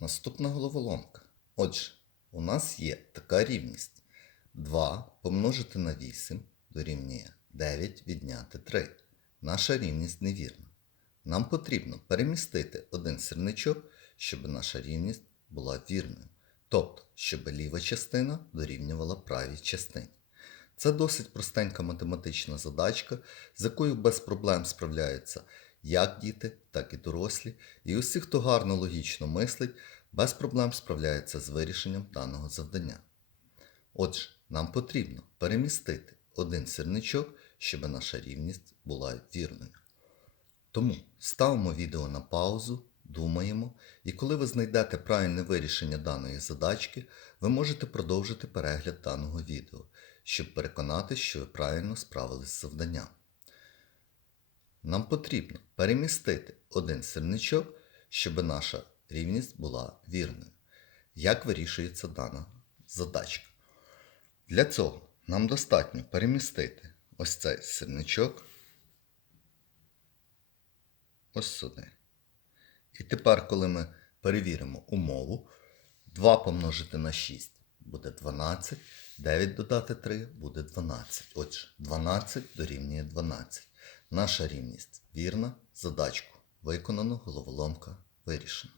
Наступна головоломка. Отже, у нас є така рівність. 2 помножити на 8 дорівнює 9 відняти 3. Наша рівність невірна. Нам потрібно перемістити один сірничок, щоб наша рівність була вірною. Тобто, щоб ліва частина дорівнювала правій частині. Це досить простенька математична задачка, з якою без проблем справляються як діти, так і дорослі, і усі, хто гарно логічно мислить, без проблем справляється з вирішенням даного завдання. Отже, нам потрібно перемістити один сірничок, щоб наша рівність була вірною. Тому ставимо відео на паузу, думаємо, і коли ви знайдете правильне вирішення даної задачки, ви можете продовжити перегляд даного відео, щоб переконатися, що ви правильно справились з завданням. Нам потрібно перемістити один сірничок, щоб наша рівність була вірною. Як вирішується дана задачка? Для цього нам достатньо перемістити ось цей сірничок ось сюди. І тепер, коли ми перевіримо умову, 2 помножити на 6 буде 12, 9 додати 3 буде 12. Отже, 12 дорівнює 12. Наша рівність вірна, задачку виконано, головоломка вирішена.